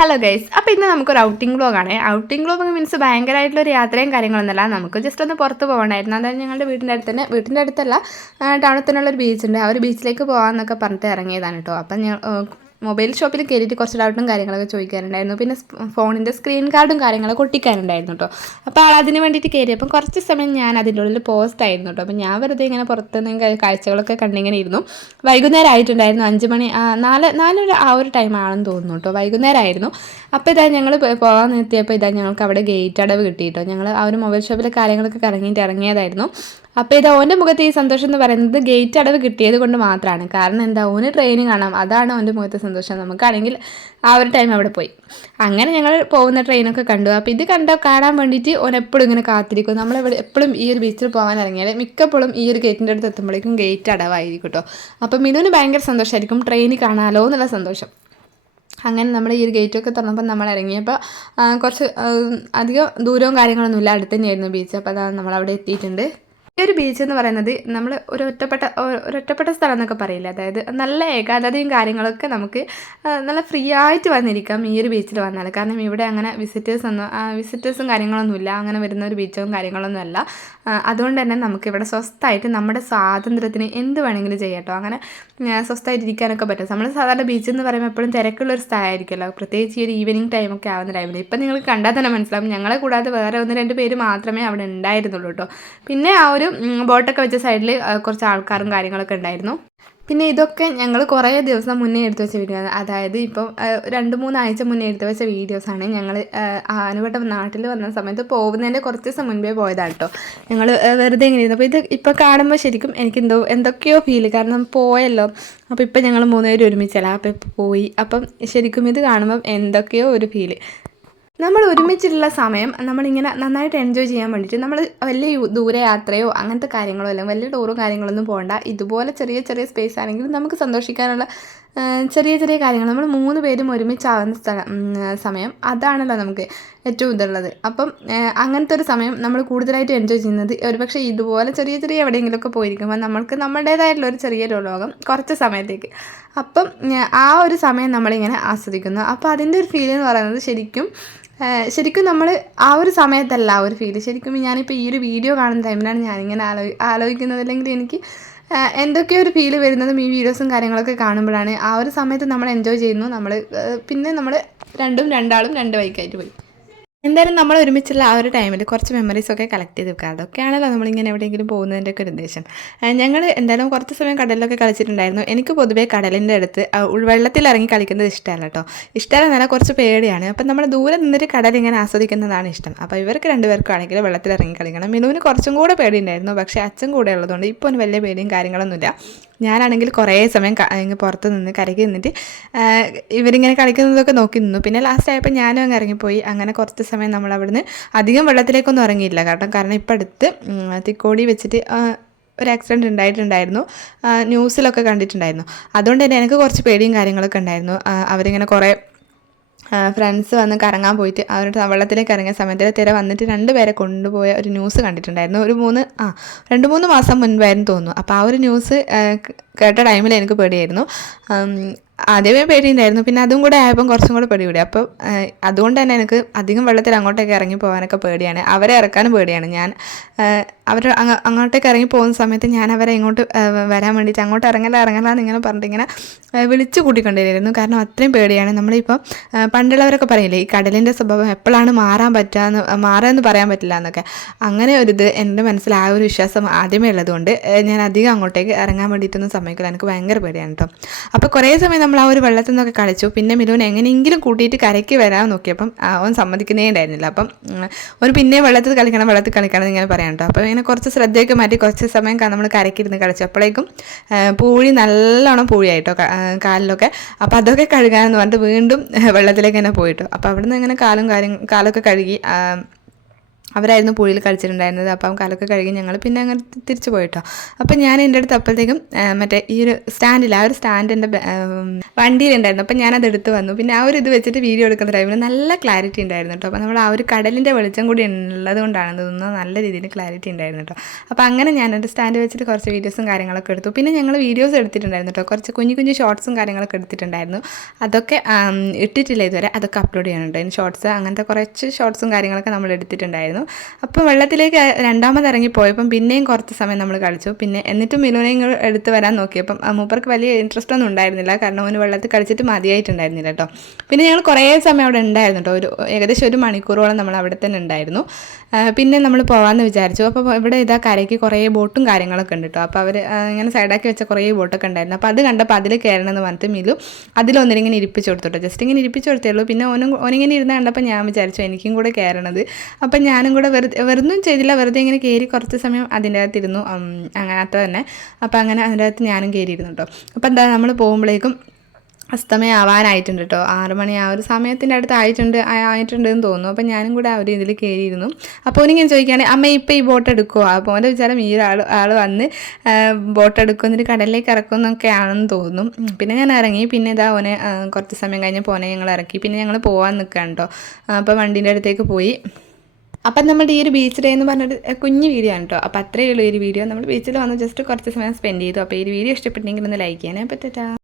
Hello guys, അപ്പോൾ ഇന്ന് നമുക്കൊരു ഔട്ടിംഗ് വ്ളോഗാണ്. ഔട്ടിംഗ് വ്ളോഗ് മീൻസ് ഭയങ്കരമായിട്ടുള്ളൊരു യാത്രയും കാര്യങ്ങളൊന്നുമല്ല. നമുക്ക് ജസ്റ്റ് ഒന്ന് പുറത്ത് പോകണമായിരുന്നു. അതായത് ഞങ്ങളുടെ വീട്ടിൻ്റെ അടുത്തല്ല, ടൗണിൽ തന്നെയുള്ളൊരു ബീച്ചുണ്ട്. ആ ഒരു ബീച്ചിലേക്ക് പോകാമെന്നൊക്കെ പറഞ്ഞിട്ട് ഇറങ്ങിയതാണ് കേട്ടോ. അപ്പം ഞാൻ മൊബൈൽ ഷോപ്പിൽ കയറിയിട്ട് കുറച്ച് ഡൗട്ടും കാര്യങ്ങളൊക്കെ ചോദിക്കാനുണ്ടായിരുന്നു. പിന്നെ ഫോണിൻ്റെ സ്ക്രീൻ കാർഡും കാര്യങ്ങളൊക്കെ ഒട്ടിക്കാനുണ്ടായിരുന്നു കേട്ടോ. അപ്പോൾ അതിന് വേണ്ടിയിട്ട് കയറി. അപ്പം കുറച്ച് സമയം ഞാൻ അതിൻ്റെ ഉള്ളിൽ പോസ്റ്റ് ആയിരുന്നു കേട്ടോ. അപ്പം ഞാൻ വെറുതെ ഇങ്ങനെ പുറത്തുനിന്ന് കാഴ്ചകളൊക്കെ കണ്ടിങ്ങനെ ഇരുന്നു. വൈകുന്നേരം ആയിട്ടുണ്ടായിരുന്നു, 5 മണി, 4 ആ ഒരു ടൈം ആണെന്ന് തോന്നുന്നു കേട്ടോ. വൈകുന്നേരമായിരുന്നു. അപ്പോൾ ഇതാ ഞങ്ങൾ പോകാൻ നിർത്തിയപ്പോൾ ഞങ്ങൾക്ക് അവിടെ ഗേറ്റ് അടവ് കിട്ടി കേട്ടോ. ഞങ്ങൾ ആ ഒരു മൊബൈൽ ഷോപ്പിലെ കാര്യങ്ങളൊക്കെ കറങ്ങിയിട്ട് ഇറങ്ങിയതായിരുന്നു. അപ്പോൾ ഓൻ്റെ മുഖത്ത് ഈ സന്തോഷം എന്ന് പറയുന്നത് ഗേറ്റ് അടവ് കിട്ടിയത് കൊണ്ട് മാത്രമാണ്. കാരണം എന്താ, ഓന് ട്രെയിൻ കാണാം, അതാണ് ഓൻ്റെ മുഖത്തെ സന്തോഷം. നമുക്കാണെങ്കിൽ ആ ഒരു ടൈം അവിടെ പോയി. അങ്ങനെ ഞങ്ങൾ പോകുന്ന ട്രെയിനൊക്കെ കണ്ടു. അപ്പോൾ ഇത് കാണാൻ വേണ്ടിയിട്ട് ഓൻ എപ്പോഴും ഇങ്ങനെ കാത്തിരിക്കും. നമ്മളിവിടെ എപ്പോഴും ഈ ഒരു ബീച്ചിൽ പോകാൻ ഇറങ്ങിയാൽ മിക്കപ്പോഴും ഈ ഒരു ഗേറ്റിൻ്റെ അടുത്ത് എത്തുമ്പോഴേക്കും ഗേറ്റ് അടവായിരിക്കും കേട്ടോ. അപ്പോൾ മിനുവിന് ഭയങ്കര സന്തോഷമായിരിക്കും, ട്രെയിൻ കാണാമല്ലോ എന്നുള്ള സന്തോഷം. അങ്ങനെ നമ്മൾ ഈ ഒരു ഗേറ്റൊക്കെ തുറന്നപ്പോൾ നമ്മൾ ഇറങ്ങിയപ്പോൾ കുറച്ച് അധികം ദൂരവും കാര്യങ്ങളൊന്നുമില്ല, അടുത്ത് തന്നെയായിരുന്നു ബീച്ച്. അപ്പോൾ അതാണ് നമ്മളവിടെ എത്തിയിട്ടുണ്ട്. ഈ ഒരു ബീച്ച് എന്ന് പറയുന്നത് നമ്മൾ ഒരൊറ്റപ്പെട്ട സ്ഥലം എന്നൊക്കെ പറയില്ല. അതായത് നല്ല ഏകാന്തതയും കാര്യങ്ങളൊക്കെ നമുക്ക് നല്ല ഫ്രീ ആയിട്ട് വന്നിരിക്കാം ഈ ഒരു ബീച്ചിൽ വന്നാൽ. കാരണം ഇവിടെ അങ്ങനെ വിസിറ്റേഴ്സും കാര്യങ്ങളൊന്നുമില്ല, അങ്ങനെ വരുന്ന ഒരു ബീച്ചും കാര്യങ്ങളൊന്നും അല്ല. അതുകൊണ്ട് തന്നെ നമുക്കിവിടെ സ്വസ്ഥമായിട്ട് നമ്മുടെ സ്വാതന്ത്ര്യത്തിന് എന്ത് വേണമെങ്കിലും ചെയ്യാം കേട്ടോ. അങ്ങനെ സ്വസ്ഥമായിട്ട് ഇരിക്കാനൊക്കെ പറ്റും. നമ്മൾ സാധാരണ ബീച്ച് എന്ന് പറയുമ്പോൾ എപ്പോഴും തിരക്കുള്ളൊരു സ്ഥലമായിരിക്കുമല്ലോ, പ്രത്യേകിച്ച് ഈ ഒരു ഈവനിങ് ടൈമൊക്കെ ആവുന്ന ടൈമിൽ. ഇപ്പം നിങ്ങൾക്ക് കണ്ടാൽ തന്നെ മനസ്സിലാവും, ഞങ്ങളെ കൂടാതെ വേറെ 1-2 പേര് മാത്രമേ അവിടെ ഉണ്ടായിരുന്നുള്ളൂ കേട്ടോ. പിന്നെ ആ ഒരു ബോട്ടൊക്കെ വെച്ച സൈഡിൽ കുറച്ച് ആൾക്കാരും കാര്യങ്ങളൊക്കെ ഉണ്ടായിരുന്നു. പിന്നെ ഇതൊക്കെ ഞങ്ങൾ കുറേ ദിവസം മുന്നേ എടുത്ത് വെച്ച വീഡിയോ ആണ്. അതായത് ഇപ്പം 2-3 ആഴ്ച മുന്നേ എടുത്ത് വെച്ച വീഡിയോസാണ്. ഞങ്ങൾ അനുവട്ടം നാട്ടിൽ വന്ന സമയത്ത് പോകുന്നതിൻ്റെ കുറച്ച് ദിവസം മുൻപേ പോയതാണ് കേട്ടോ. ഞങ്ങൾ വെറുതെ ഇങ്ങനെ ഇരുന്നു. അപ്പോൾ ഇത് ഇപ്പോൾ കാണുമ്പോൾ ശരിക്കും എനിക്ക് എന്തൊക്കെയോ ഫീല്, കാരണം പോയല്ലോ. അപ്പോൾ ഇപ്പം ഞങ്ങൾ 3 പേര് ഒരുമിച്ചല്ല, അപ്പോൾ ഇപ്പോൾ പോയി. അപ്പം ശരിക്കും ഇത് കാണുമ്പം എന്തൊക്കെയോ ഒരു ഫീല്. നമ്മൾ ഒരുമിച്ചുള്ള സമയം നമ്മളിങ്ങനെ നന്നായിട്ട് എൻജോയ് ചെയ്യാൻ വേണ്ടിയിട്ട് നമ്മൾ വലിയ ദൂരയാത്രയോ അങ്ങനത്തെ കാര്യങ്ങളോ അല്ലെങ്കിൽ വലിയ ടൂറും കാര്യങ്ങളൊന്നും പോകണ്ട. ഇതുപോലെ ചെറിയ ചെറിയ സ്പേസ് ആണെങ്കിലും നമുക്ക് സന്തോഷിക്കാനുള്ള ചെറിയ ചെറിയ കാര്യങ്ങൾ, നമ്മൾ 3 പേരും ഒരുമിച്ചാവുന്ന സമയം, അതാണല്ലോ നമുക്ക് ഏറ്റവും ഇതുള്ളത്. അപ്പം അങ്ങനത്തെ ഒരു സമയം നമ്മൾ കൂടുതലായിട്ട് എൻജോയ് ചെയ്യുന്നത് ഒരുപക്ഷെ ഇതുപോലെ ചെറിയ ചെറിയ എവിടെയെങ്കിലുമൊക്കെ പോയിരിക്കുമ്പോൾ നമ്മൾക്ക് നമ്മുടേതായിട്ടുള്ള ഒരു ചെറിയൊരു ലോകം കുറച്ച് സമയത്തേക്ക്. അപ്പം ആ ഒരു സമയം നമ്മളിങ്ങനെ ആസ്വദിക്കുന്നു. അപ്പോൾ അതിൻ്റെ ഒരു ഫീൽ എന്ന് പറയുന്നത് ശരിക്കും നമ്മൾ ആ ഒരു സമയത്തല്ല ആ ഒരു ഫീല്. ശരിക്കും ഞാനിപ്പോൾ ഈ ഒരു വീഡിയോ കാണുന്ന ടൈമിലാണ് ഞാനിങ്ങനെ ആലോചിക്കുന്നത്. അല്ലെങ്കിൽ എനിക്ക് എന്തൊക്കെയോ ഒരു ഫീല് വരുന്നതും ഈ വീഡിയോസും കാര്യങ്ങളൊക്കെ കാണുമ്പോഴാണ്. ആ ഒരു സമയത്ത് നമ്മൾ എൻജോയ് ചെയ്യുന്നു, പിന്നെ നമ്മൾ രണ്ടാളും 2 വഴിക്കായിട്ട് പോയി. എന്തായാലും നമ്മൾ ഒരുമിച്ചുള്ള ആ ഒരു ടൈമിൽ കുറച്ച് മെമ്മറീസൊക്കെ കളക്ട് ചെയ്ത് വെക്കുക. അതൊക്കെയാണല്ലോ നമ്മളിങ്ങനെ എവിടെയെങ്കിലും പോകുന്നതിൻ്റെ ഒക്കെ ഒരു ഉദ്ദേശം. ഞങ്ങൾ എന്തായാലും കുറച്ച് സമയം കടലിലൊക്കെ കളിച്ചിട്ടുണ്ടായിരുന്നു. എനിക്ക് പൊതുവേ കടലിൻ്റെ അടുത്ത് വെള്ളത്തിൽ ഇറങ്ങി കളിക്കുന്നത് ഇഷ്ടമല്ല കേട്ടോ. ഇഷ്ടമല്ല, കുറച്ച് പേടിയാണ്. അപ്പം നമ്മൾ ദൂരെ നിന്നിട്ട് കടലിങ്ങനെ ആസ്വദിക്കുന്നതാണ് ഇഷ്ടം. അപ്പോൾ ഇവർക്ക് 2 പേർക്കും ആണെങ്കിൽ വെള്ളത്തിൽ ഇറങ്ങി കളിക്കണം. മിനുവിന് കുറച്ചും കൂടെ പേടിയുണ്ടായിരുന്നു, പക്ഷേ അച്ഛൻ കൂടെ ഉള്ളതുകൊണ്ട് ഇപ്പോൾ വലിയ പേടിയും കാര്യങ്ങളൊന്നുമില്ല. ഞാനാണെങ്കിൽ കുറേ സമയം പുറത്ത് നിന്ന് കരയ്ക്ക് നിന്നിട്ട് ഇവരിങ്ങനെ കളിക്കുന്നതൊക്കെ നോക്കി നിന്നു. പിന്നെ ലാസ്റ്റ് ആയപ്പോൾ ഞാനും അങ്ങ് ഇറങ്ങിപ്പോയി. അങ്ങനെ കുറച്ച് സമയം നമ്മൾ അവിടുന്ന് അധികം വെള്ളത്തിലേക്കൊന്നും ഇറങ്ങിയില്ല. കാരണം ഇപ്പം അടുത്ത് തിക്കോടി വെച്ചിട്ട് ഒരു ആക്സിഡൻറ്റ് ഉണ്ടായിട്ടുണ്ടായിരുന്നു, ന്യൂസിലൊക്കെ കണ്ടിട്ടുണ്ടായിരുന്നു. അതുകൊണ്ട് തന്നെ എനിക്ക് കുറച്ച് പേടിയും കാര്യങ്ങളൊക്കെ ഉണ്ടായിരുന്നു. അവരിങ്ങനെ കുറേ ഫ്രണ്ട്സ് വന്ന് കറങ്ങാൻ പോയിട്ട് അവരുടെ വെള്ളത്തിലേക്ക് ഇറങ്ങിയ സമയത്ത് തിര വന്നിട്ട് 2 പേരെ കൊണ്ടുപോയ ഒരു ന്യൂസ് കണ്ടിട്ടുണ്ടായിരുന്നു. 2-3 മാസം മുൻപായിരുന്നു തോന്നുന്നു. അപ്പോൾ ആ ഒരു ന്യൂസ് കേട്ട ടൈമിൽ എനിക്ക് പേടിയായിരുന്നു. ആദ്യമേ പേടിയുണ്ടായിരുന്നു, പിന്നെ അതും കൂടെ ആയപ്പം കുറച്ചും കൂടെ പേടി കൂടി. അപ്പോൾ അതുകൊണ്ട് തന്നെ എനിക്ക് അധികം വെള്ളത്തിൽ അങ്ങോട്ടേക്ക് ഇറങ്ങി പോകാനൊക്കെ പേടിയാണ്. അവരെ ഇറക്കാനും പേടിയാണ്. അവർ അങ്ങോട്ടേക്ക് ഇറങ്ങി പോകുന്ന സമയത്ത് ഞാൻ അവരെ ഇങ്ങോട്ട് വരാൻ വേണ്ടിയിട്ട് അങ്ങോട്ട് ഇറങ്ങലാന്ന് ഇങ്ങനെ പറഞ്ഞിട്ട് ഇങ്ങനെ വിളിച്ചു കൂട്ടിക്കൊണ്ടിരുന്നു. കാരണം അത്രയും പേടിയാണ്. നമ്മളിപ്പോൾ പണ്ടുള്ളവരൊക്കെ പറയില്ലേ, ഈ കടലിൻ്റെ സ്വഭാവം എപ്പോഴാണ് മാറാമെന്ന് പറയാൻ പറ്റില്ല എന്നൊക്കെ. അങ്ങനെ ഒരിത് എൻ്റെ മനസ്സിൽ ആ ഒരു വിശ്വാസം ആദ്യമേ ഉള്ളതുകൊണ്ട് ഞാൻ അധികം അങ്ങോട്ടേക്ക് ഇറങ്ങാൻ വേണ്ടിയിട്ടൊന്നും സമ്മതിക്കില്ല. എനിക്ക് ഭയങ്കര പേടിയാണ് കേട്ടോ. അപ്പോൾ കുറേ സമയം നമ്മൾ ആ ഒരു വെള്ളത്തിൽ നിന്നൊക്കെ കളിച്ചു. പിന്നെ മിലുവിനെ എങ്ങനെയെങ്കിലും കൂട്ടിയിട്ട് കരയ്ക്ക് വരാൻ നോക്കിയപ്പം അവൻ സമ്മതിക്കുന്നേ ഉണ്ടായിരുന്നില്ല. അപ്പം ഒരു പിന്നെ വെള്ളത്തിൽ കളിക്കണം എന്ന് ഇങ്ങനെ പറയാം കേട്ടോ. അപ്പോൾ ഇങ്ങനെ കുറച്ച് ശ്രദ്ധയൊക്കെ മാറ്റി കുറച്ച് സമയം നമ്മൾ കരയ്ക്കിരുന്ന് കളിച്ചു. അപ്പോഴേക്കും നല്ലോണം പൂഴിയായിട്ടോ കാലിലൊക്കെ. അപ്പോൾ അതൊക്കെ കഴുകാമെന്ന് പറഞ്ഞിട്ട് വീണ്ടും വെള്ളത്തിലേക്ക് തന്നെ പോയിട്ടോ. അപ്പോൾ അവിടെ നിന്ന് ഇങ്ങനെ കാലൊക്കെ കഴുകി അവരായിരുന്നു പൂളിൽ കളിച്ചിട്ടുണ്ടായിരുന്നത്. അപ്പം കാലൊക്കെ കഴുകി ഞങ്ങൾ പിന്നെ അങ്ങനെ തിരിച്ചു പോയിട്ടോ. അപ്പം ഞാൻ എൻ്റെ അടുത്ത് അപ്പോഴത്തേക്കും മറ്റേ ഈ ഒരു സ്റ്റാൻഡിൽ ആ ഒരു സ്റ്റാൻഡ് എൻ്റെ വണ്ടിയിലുണ്ടായിരുന്നു. അപ്പം ഞാനത് എടുത്ത് വന്നു. പിന്നെ ആ ഒരു ഇത് വെച്ചിട്ട് വീഡിയോ എടുക്കുന്ന ടൈമിൽ നല്ല ക്ലാരിറ്റി ഉണ്ടായിരുന്നു കേട്ടോ. അപ്പോൾ നമ്മൾ ആ ഒരു കടലിൻ്റെ വെളിച്ചം കൂടി ഉള്ളത് കൊണ്ടാണ് തോന്നുന്നത് നല്ല രീതിയിൽ ക്ലാരിറ്റി ഉണ്ടായിരുന്നു കേട്ടോ. അപ്പോൾ അങ്ങനെ ഞാനൊരു സ്റ്റാൻഡ് വെച്ചിട്ട് കുറച്ച് വീഡിയോസും കാര്യങ്ങളൊക്കെ എടുത്തു. പിന്നെ ഞങ്ങൾ വീഡിയോസ് എടുത്തിട്ടുണ്ടായിരുന്നു കേട്ടോ, കുറച്ച് കുഞ്ഞു കുഞ്ഞു ഷോർട്സും കാര്യങ്ങളൊക്കെ എടുത്തിട്ടുണ്ടായിരുന്നു. അതൊക്കെ ഇട്ടിട്ടില്ല ഇതുവരെ, അതൊക്കെ അപ്ലോഡ് ചെയ്യാനുണ്ട്. അതിന് ഷോർട്സ് അങ്ങനത്തെ കുറച്ച് ഷോർട്സും കാര്യങ്ങളൊക്കെ നമ്മൾ എടുത്തിട്ടുണ്ടായിരുന്നു. അപ്പോൾ വെള്ളത്തിലേക്ക് രണ്ടാമത് ഇറങ്ങിപ്പോയപ്പം പിന്നെയും കുറച്ച് സമയം നമ്മൾ കളിച്ചു. പിന്നെ എന്നിട്ടും മിലുനെയും എടുത്ത് വരാൻ നോക്കിയപ്പം മൂപ്പർക്ക് വലിയ ഇൻട്രസ്റ്റ് ഒന്നും ഉണ്ടായിരുന്നില്ല, കാരണം അവന് വെള്ളത്തിൽ കളിച്ചിട്ട് മതിയായിട്ടുണ്ടായിരുന്നില്ല കേട്ടോ. പിന്നെ ഞങ്ങൾ കുറേ സമയം അവിടെ ഉണ്ടായിരുന്നു കേട്ടോ, ഏകദേശം 1 മണിക്കൂറോളം നമ്മൾ അവിടെ തന്നെ ഉണ്ടായിരുന്നു. പിന്നെ നമ്മൾ പോകാമെന്ന് വിചാരിച്ചു. അപ്പോൾ ഇവിടെ ഇതാ കരയ്ക്ക് കുറേ ബോട്ടും കാര്യങ്ങളൊക്കെ ഉണ്ട് കേട്ടോ. അപ്പോൾ അവർ ഇങ്ങനെ സൈഡാക്കി വെച്ച കുറേ ബോട്ടൊക്കെ ഉണ്ടായിരുന്നു. അപ്പോൾ അത് കണ്ടപ്പോൾ അതിൽ കയറണമെന്ന് പറഞ്ഞിട്ട് മിലു അതിലൊന്നിങ്ങനെ ഇരിപ്പിച്ച് കൊടുത്തു കേട്ടോ. ജസ്റ്റ് ഇങ്ങനെ ഇരിപ്പിച്ച് കൊടുത്തേ ഉള്ളൂ. പിന്നെ ഓനിങ്ങനെ ഇരുന്ന് കണ്ടപ്പോൾ ഞാൻ വിചാരിച്ചു എനിക്കും കൂടെ കയറണത്. അപ്പം ഞാനും കൂടെ വെറുതെ ചെയ്തില്ല, വെറുതെ ഇങ്ങനെ കയറി കുറച്ച് സമയം അതിൻ്റെ അകത്തിരുന്നു. അങ്ങനെ അത്ര തന്നെ. അപ്പോൾ അങ്ങനെ അതിൻ്റെ അകത്ത് ഞാനും കയറിയിരുന്നു കേട്ടോ. അപ്പോൾ എന്താ നമ്മൾ പോകുമ്പോഴേക്കും അസ്തമയം ആവാനായിട്ടുണ്ട് കേട്ടോ. 6 മണി ആ ഒരു സമയത്തിൻ്റെ അടുത്ത് ആയിട്ടുണ്ടെന്ന് തോന്നുന്നു. അപ്പോൾ ഞാനും കൂടെ ആ ഒരു ഇതിൽ കയറിയിരുന്നു. അപ്പോൾ ഓനിങ്ങനെ ചോദിക്കുകയാണെങ്കിൽ അമ്മ ഇപ്പോൾ ഈ ബോട്ട് എടുക്കുമോ? അപ്പോൾ ഓൻ്റെ വിചാരം ഈ ആൾ വന്ന് ബോട്ട് എടുക്കും എന്നിട്ട് കടലിലേക്ക് ഇറക്കുമെന്നൊക്കെ ആണെന്ന് തോന്നുന്നു. പിന്നെ ഞാൻ ഇറങ്ങി. പിന്നെ ഇതാ ഓനെ കുറച്ച് സമയം കഴിഞ്ഞപ്പോൾ ഓനെ ഞങ്ങൾ ഇറക്കി. പിന്നെ ഞങ്ങൾ പോകാൻ നിൽക്കുകയാണ് കേട്ടോ. അപ്പോൾ വണ്ടീൻ്റെ അടുത്തേക്ക് പോയി. അപ്പം നമ്മുടെ ഈ ഒരു ബീച്ച് ഡേ എന്ന് പറഞ്ഞൊരു കുഞ്ഞു വീഡിയോ ആണ് കേട്ടോ. അപ്പോൾ അത്രയേ ഉള്ളൂ ഈ ഒരു വീഡിയോ. നമ്മൾ ബീച്ചിൽ വന്ന് ജസ്റ്റ് കുറച്ച് സമയം സ്പെൻഡ് ചെയ്തു. അപ്പോൾ ഈ ഒരു വീഡിയോ ഇഷ്ടപ്പെട്ടെങ്കിൽ ഒന്ന് ലൈക്ക് ചെയ്യാനേ പറ്റാ.